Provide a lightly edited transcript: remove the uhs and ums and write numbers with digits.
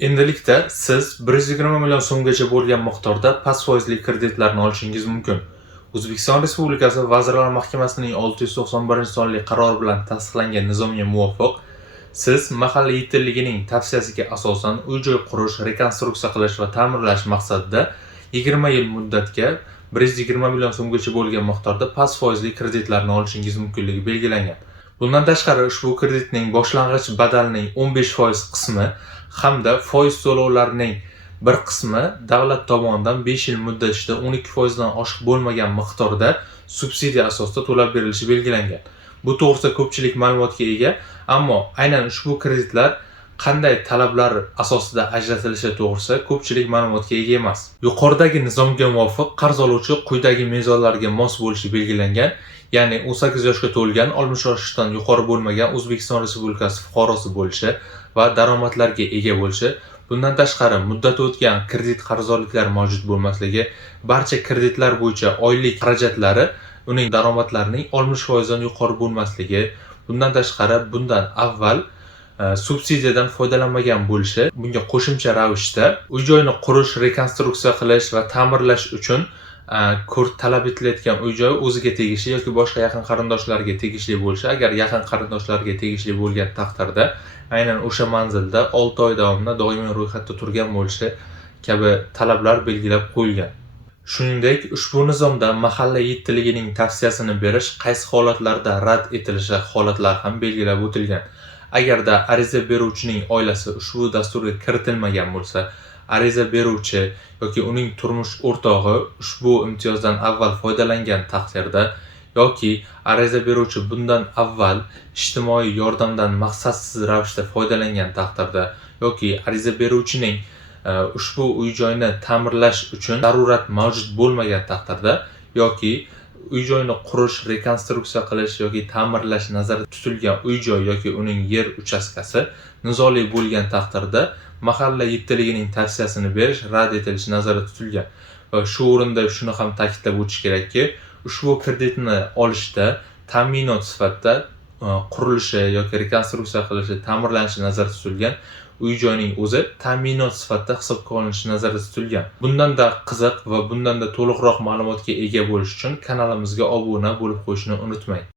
Endilikda siz 120 million so'mgacha bo'lgan miqdorda past foizli kreditlarni olishingiz mumkin. O'zbekiston Respublikasi Vazirlar Mahkamasining 691-sonli qarori bilan tasdiqlangan nizomga muvofiq, siz mahalla yettiligining tavsiyasiga asosan uy-joy qurish, rekonstruksiya qilish va ta'mirlash maqsadida 20 yil muddatga 120 million so'mgacha bo'lgan miqdorda past foizli kreditlarni olishingiz mumkinligi belgilangan. Bundan tashqari, ushbu kreditning boshlang'ich badalining 15% qismi hamda foiz to'lovlarining bir qismi davlat tomonidan 5 yil muddat ichida 12% dan oshiq bo'lmagan miqdorda subsidiya asosida to'lab berilishi belgilangan. Bu to'g'risida ko'pchilik ma'lumotga ega, ammo aynan ushbu kreditlar qanday talablar asosida ajratilishi to'g'risida ko'pchilik ma'lumotga ega emas. Yuqoridagi nizomga muvofiq qarz oluvchi quyidagi mezonlarga mos bo'lishi belgilangan, ya'ni 18 yoshga to'lgan, 60 yoshdan yuqori bo'lmagan O'zbekiston Respublikasi fuqarosi bo'lishi va daromadlarga ega bo'lishi. Bundan tashqari, muddati o'tgan kredit qarzdorliklar mavjud bo'lmasligi, barcha kreditlar bo'yicha oylik xarajatlari uning daromadlarining 60% dan yuqori bo'lmasligi, bundan tashqari bundan avval subsidiyadan foydalanmagan bo'lishi, bunga qo'shimcha ravishda uy-joyni qurish, rekonstruksiya qilish va ta'mirlash uchun talab etilayotgan uy-joy o'ziga tegishli yoki boshqa yaqin qarindoshlarga tegishli bo'lishi, agar yaqin qarindoshlarga tegishli bo'lgan taqdirda aynan o'sha manzilda 6 oy davomida doimiy ro'yxatda turgan bo'lishi kabi talablar belgilab qo'yilgan. Shuningdek, ushbu nizomda mahalla yettiligining tavsiyasini berish qaysi holatlarda rad etilishi holatlari ham belgilab o'tilgan. Agarda ariza beruvchining oilasi ushbu dasturga kiritilmagan bo'lsa, ariza beruvchi yoki uning turmush o'rtog'i ushbu imtiyozdan avval foydalangan taqdirda yoki ariza beruvchi bundan avval ijtimoiy yordamdan maqsadsiz ravishda foydalangan taqdirda yoki ariza beruvchining ushbu uy-joyni ta'mirlash uchun zarurat mavjud bo'lmagan taqdirda yoki uy-joyni qurish, rekonstruksiya qilish yoki ta'mirlash nazarda tutilgan uy-joy yoki uning yer uchastkasi nizoli bo'lgan taqdirda mahalla yettiligining tavsiyasini berish rad etilishi nazarda tutilgan. Va shu o'rinda shuni ham ta'kidlab o'tish kerakki, ushbu kreditni olishda ta'minot sifatida qurilishi yoki rekonstruksiya qilishi, ta'mirlanishi nazarda tutilgan uy-joyning o'zi ta'minot sifatida hisobga olinishi nazarda tutilgan. Bundanda qiziq va bundanda to'liqroq ma'lumotga ega bo'lish uchun kanalimizga obuna bo'lib qo'yishni unutmang.